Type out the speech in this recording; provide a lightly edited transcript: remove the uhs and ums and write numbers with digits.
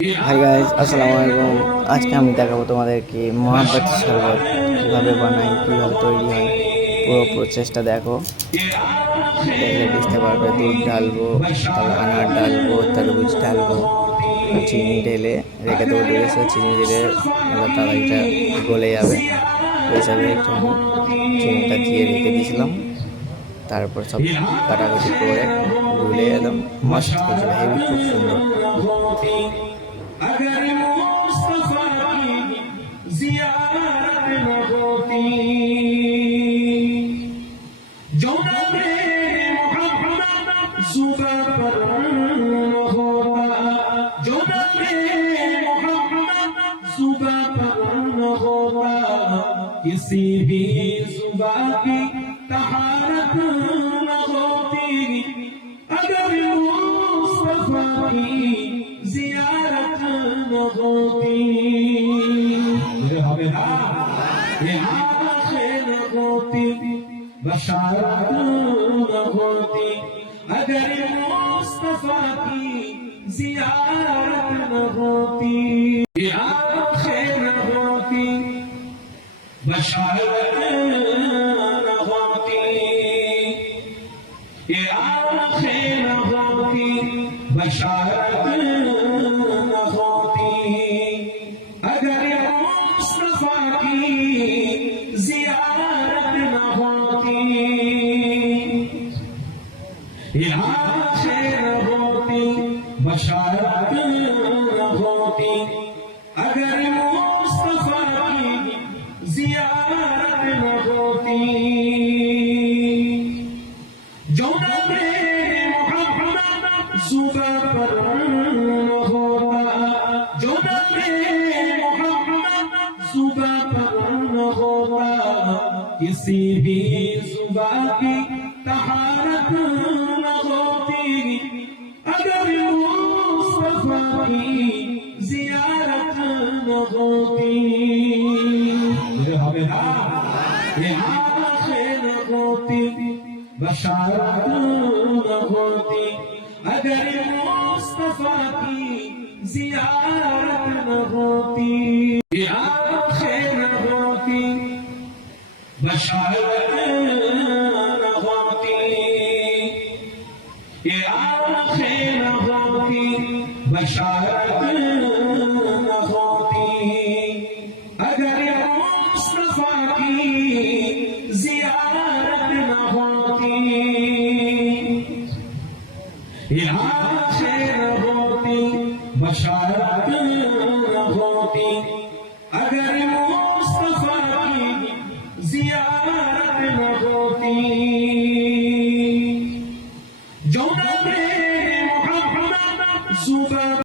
Hi guys, আসসালামু আলাইকুম। আজকে আমি দেখাবো তোমাদেরকে মহাব্বতের শরবত কীভাবে বানাই, কীভাবে তৈরি হয়। পুরো প্রসেসটা দেখো, দেখলে বুঝতে পারবে। দুধ ঢালবো, তারপর আনার ঢালবো, তরমুজ ঢালবো, চিনি ঢেলে রেখে দেবো। দুধের চিনি দিলে তাড়াতাড়িটা গলে যাবে, ওই হিসাবে একটু আমি চিনিটা দিয়ে রেখে দিয়েছিলাম। তারপর সব কাটাকুটি করে গুলে একদম মাস্ট হয়েছিল, হেভি, খুব সুন্দর। अगर मुस्तफा की जियारत न होती, जो नबी मोहम्मद जुबा पर न होता, जो नबी मोहम्मद जुबा पर न होता, किसी भी जुबा की तहारत न होती। अगर मुस्तफा की जियारत न होती, ये आखिर न होती, बशारत न होती। अगर मुस्तफा की जियारत न होती, ये आखिर न होती, बशारत न होती। ये आखिर न होती, बशारत न होती। अगर मुस्तफा की जियारत न होती, ये आखिर न होती, बशारत न होती। अगर मुस्तफा की जियारत न होती, जो नबी मोहम्मद जुबा पर न होता, जो नबी मोहम्मद जुबा पर न होता, किसी भी जुबा की तहारत न होती। अगर मुस्तफा की जियारत न होती, ये आखिर न होती, बशारत न होती। अगर मुस्तफा की जियारत न होती, ये आखिर न होती, बशारत न होती। ये आखिर न होती, बशारत न होती। अगर मुस्तफा की जियारत न होती, ये आखिर न होती, बशारत न होती। अगर मुस्तफा की जियारत न होती, जो